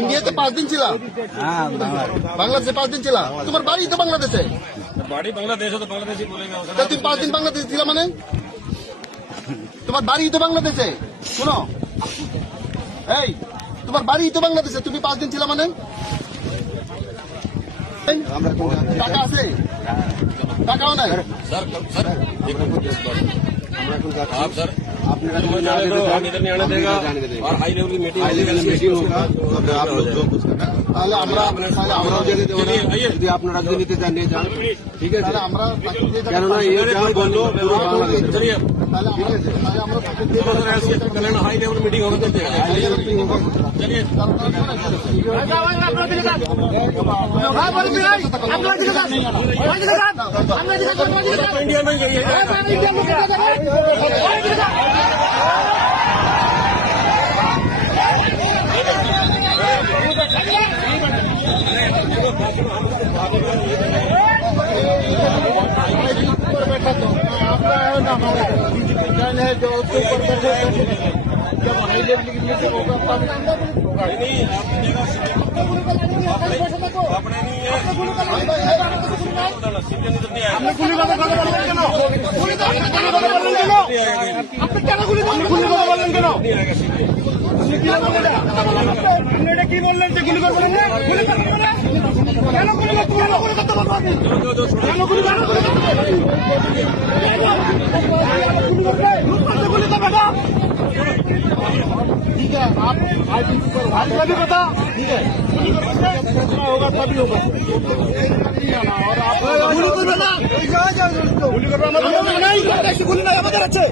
ইন্ডিয়াতে 5 দিন ছিলা? বাংলাদেশে 5 দিন ছিলা? তোমার বাড়ি তো বাংলাদেশে? বাড়ি বাংলাদেশ তো বাংলাদেশি বলেगा। তুমি 5 দিন বাংলাদেশে ছিলা মানে? তোমার বাড়ি তো বাংলাদেশে? শোনো, এই তোমার বাড়ি তো বাংলাদেশে, তুমি 5 দিন ছিলা মানে? টাকা আছে? টাকাও নাই? आप सर आपने इधर नहीं आने देगा और हाई लेवल की मीटिंग होगा। তাহলে আমরা যদি আপনারা যদি নিতে চান নিয়ে যান, ঠিক আছে? আমরা কেননা এই যা বললো পুরো বাংলাদেশ। चलिए তাহলে আমরা कल्याण हाई लेवल मीटिंग होगा तो चलिए इंडिया में है जो उसके ऊपर बैठे जब हाई लेवल की मीटिंग होगा तब अपने नहीं है ठीक है। आप का भी पता, ठीक है, होगा तभी होगा। और आप गुली ना আমাদের আছে।